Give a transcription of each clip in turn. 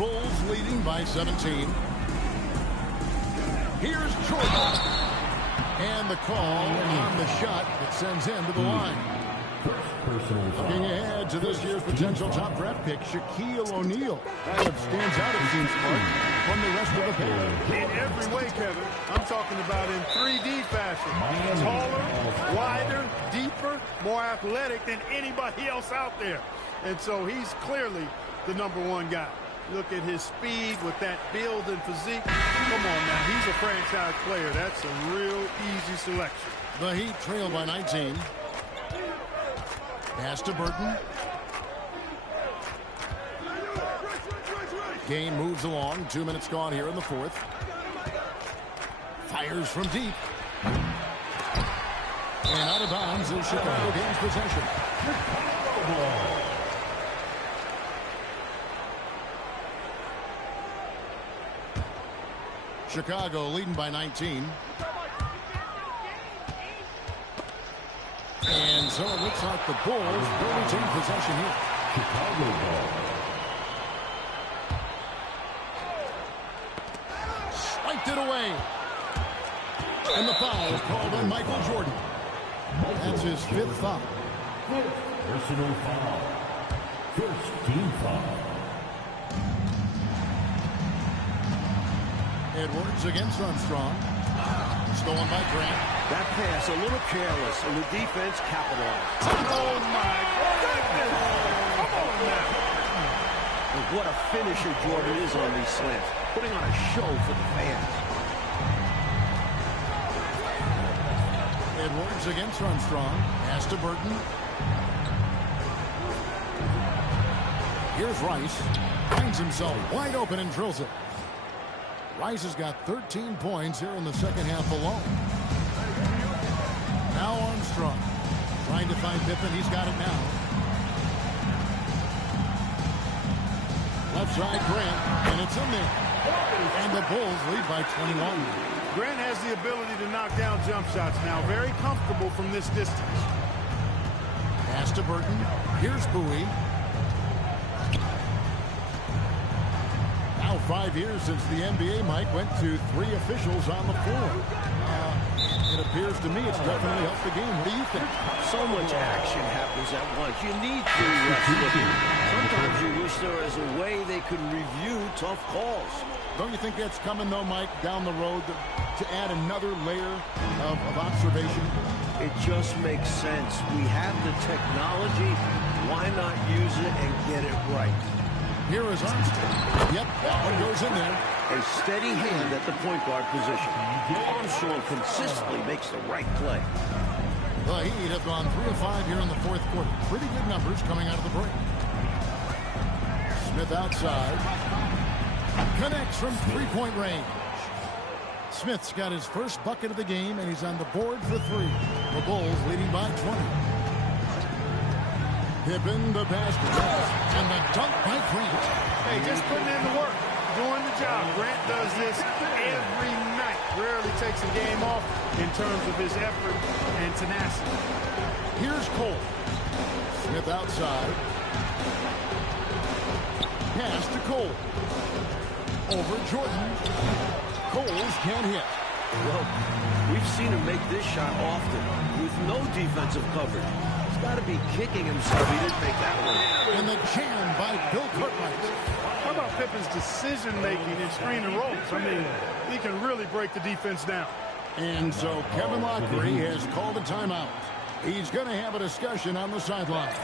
Bulls leading by 17. Here's Jordan. And the call on the shot that sends him to the line. Looking ahead to this year's potential top draft pick, Shaquille O'Neal. Kind of stands out, it seems, Mark, from the rest of the pack. In every way, Kevin. I'm talking about in 3D fashion. Taller, wider, deeper, more athletic than anybody else out there. And so he's clearly the #1 guy. Look at his speed with that build and physique. Come on now, he's a franchise player. That's a real easy selection. The Heat trail by 19. Pass to Burton. Game moves along. 2 minutes gone here in the fourth. Fires from deep. And out of bounds as Chicago gains possession. Chicago leading by 19. And so it looks like the Bulls will retain possession here. Chicago ball. Swiped it away. And the foul is called on Michael Jordan. That's his 5th foul. Personal foul. First team foul. Edwards against Armstrong. Stolen by Grant. That pass a little careless, and the defense capitalized. Oh, my goodness. Come on now. And what a finisher Jordan is on these slants. Putting on a show for the fans. Edwards against Armstrong. Pass to Burton. Here's Rice. Finds himself wide open and drills it. Rice has got 13 points here in the second half alone. Now Armstrong trying to find Pippen. He's got it now. Left side Grant, and it's in there. And the Bulls lead by 21. Grant has the ability to knock down jump shots now. Very comfortable from this distance. Pass to Burton. Here's Bowie. Now 5 years since the NBA, Mike, went to 3 officials on the floor. It appears to me it's definitely helped the game. What do you think? So much action happens at once. You need 3 refs looking. Sometimes you wish there was a way they could review tough calls. Don't you think that's coming, though, Mike, down the road to add another layer of observation? It just makes sense. We have the technology. Why not use it and get it right? Here is Armstrong. Yep, that one goes in there. A steady hand at the point guard position. Armstrong consistently makes the right play. The Heat have gone 3 of 5 here in the fourth quarter. Pretty good numbers coming out of the break. Smith outside. Connects from 3-point range. Smith's got his first bucket of the game, and he's on the board for 3. The Bulls leading by 20. Pippen, the pass to Grant, and the dunk by Grant. Hey, just putting in the work, doing the job. Grant does this every night. Rarely takes a game off in terms of his effort and tenacity. Here's Cole. Smith outside. Pass to Cole. Over Jordan. Coles can't hit. Well, we've seen him make this shot often with no defensive coverage. He's got to be kicking himself he didn't make that one. And the jam by Bill Cartwright. How about Pippen's decision-making in screen and rolls? I mean, he can really break the defense down. And so Kevin Lockery has called a timeout. He's going to have a discussion on the sideline.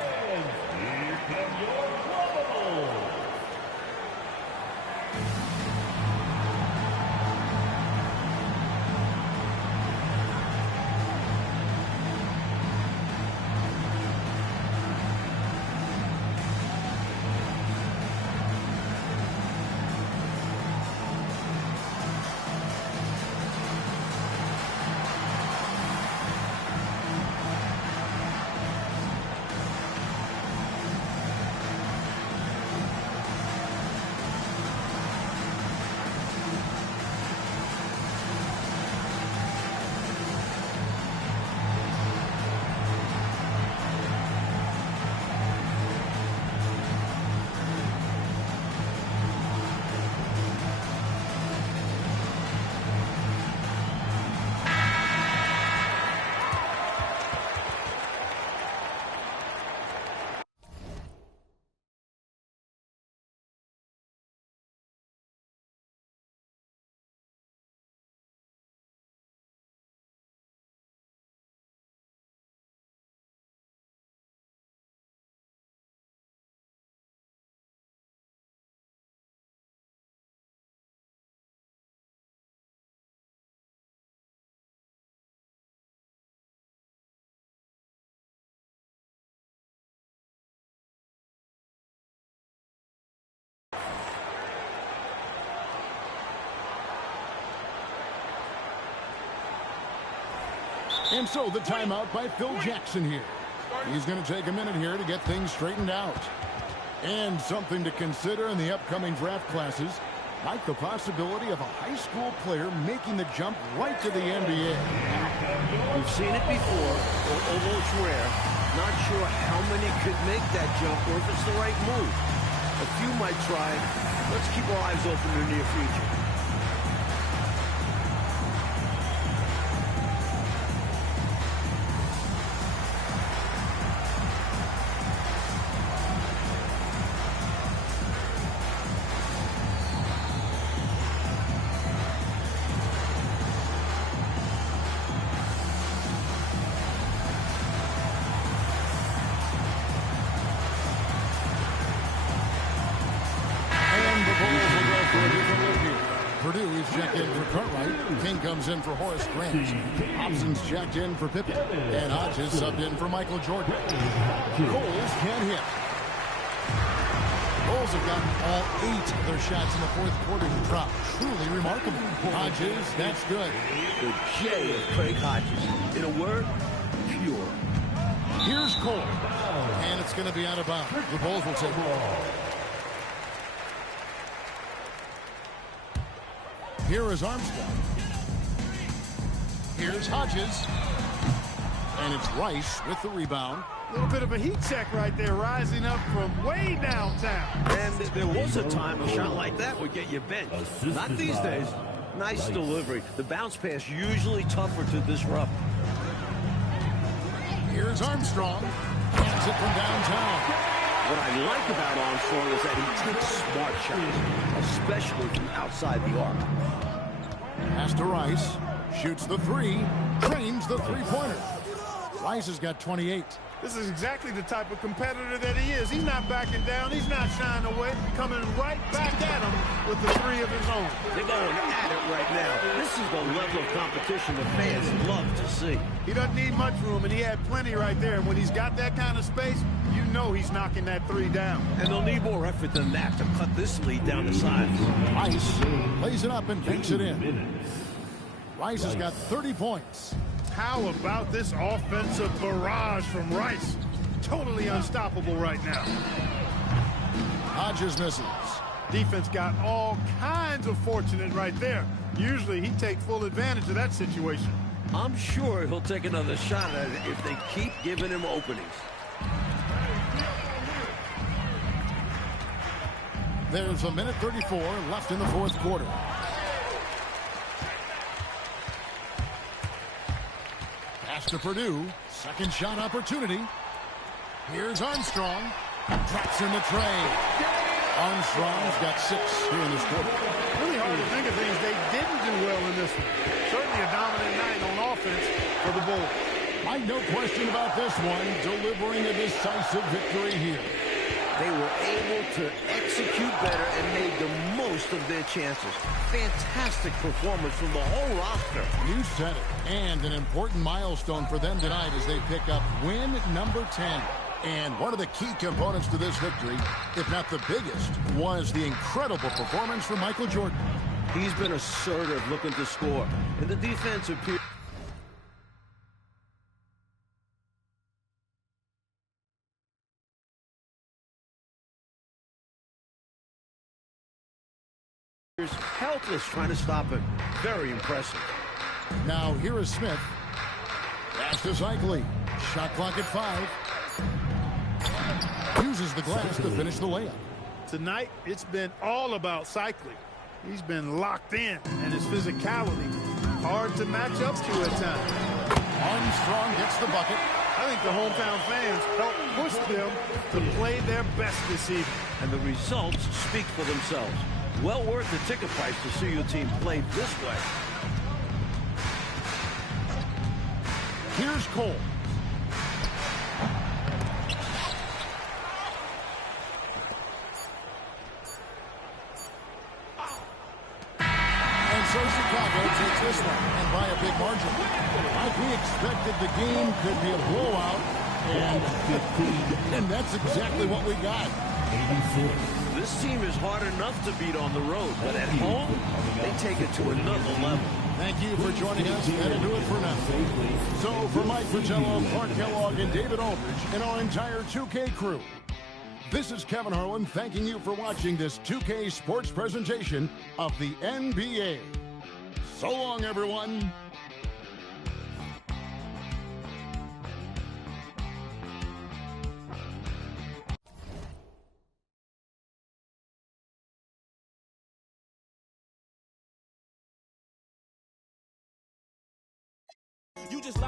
And so the timeout by Phil Jackson here. He's going to take a minute here to get things straightened out. And something to consider in the upcoming draft classes, like the possibility of a high school player making the jump right to the NBA. We've seen it before, although it's rare. Not sure how many could make that jump or if it's the right move. A few might try. Let's keep our eyes open in the near future. Purdue is checked in for Cartwright. King comes in for Horace Grant. Hobson's checked in for Pippen. And Hodges subbed in for Michael Jordan. Coles can't hit. Bulls have gotten all 8 of their shots in the fourth quarter to drop. Truly remarkable. Hodges, that's good. The J of Craig Hodges. In a word, pure. Here's Cole. And it's going to be out of bounds. The Bulls will take it. Here is Armstrong. Here's Hodges. And it's Rice with the rebound. A little bit of a heat check right there, rising up from way downtown. And there was a time a shot like that would get you bent. Not these days. Nice delivery. The bounce pass usually tougher to disrupt. Here's Armstrong. Hands it from downtown. What I like about Armstrong is that he takes smart shots, especially from outside the arc. Pass to Rice. Shoots the three. Trains the three-pointer. Rice has got 28. This is exactly the type of competitor that he is. He's not backing down. He's not shying away. Coming right back at him with the three of his own. They're going at it right now. This is the level of competition the fans love to see. He doesn't need much room, and he had plenty right there. When he's got that kind of space, you know he's knocking that three down. And they'll need more effort than that to cut this lead down the side. Rice lays it up and takes it in. Rice has got 30 points. How about this offensive barrage from Rice? Totally unstoppable right now. Hodges misses. Defense got all kinds of fortunate right there. Usually he takes full advantage of that situation. I'm sure he'll take another shot at it if they keep giving him openings. There's a minute 34 left in the fourth quarter. Pass to Purdue. Second shot opportunity. Here's Armstrong. Drops in the tray. Armstrong's got 6 here in this quarter. Really hard to think of things they didn't do well in this one. Certainly a dominant night on offense for the Bulls. No question about this one. Delivering a decisive victory here. They were able to execute better and made the most of their chances. Fantastic performance from the whole roster. You said it. And an important milestone for them tonight as they pick up win number 10. And one of the key components to this victory, if not the biggest, was the incredible performance from Michael Jordan. He's been assertive, looking to score. And the defense appears helpless trying to stop him. Very impressive. Now here is Smith. Pass to Cycli. Shot clock at 5. Uses the glass to finish the layup. Tonight, it's been all about Cycli. He's been locked in, and his physicality hard to match up to at times. Armstrong gets the bucket. I think the hometown fans helped push them to play their best this evening. And the results speak for themselves. Well worth the ticket price to see your team play this way. Here's Cole. And so Chicago takes this one, and by a big margin. Like we expected, the game could be a blowout, and that's exactly what we got. 86. This team is hard enough to beat on the road, but at home, they take it to another level. Thank you for joining us. That'll do it for now. So for Mike Fratello, Clark Kellogg, and David Aldridge, and our entire 2K crew, this is Kevin Harlan thanking you for watching this 2K sports presentation of the NBA. So long, everyone. You just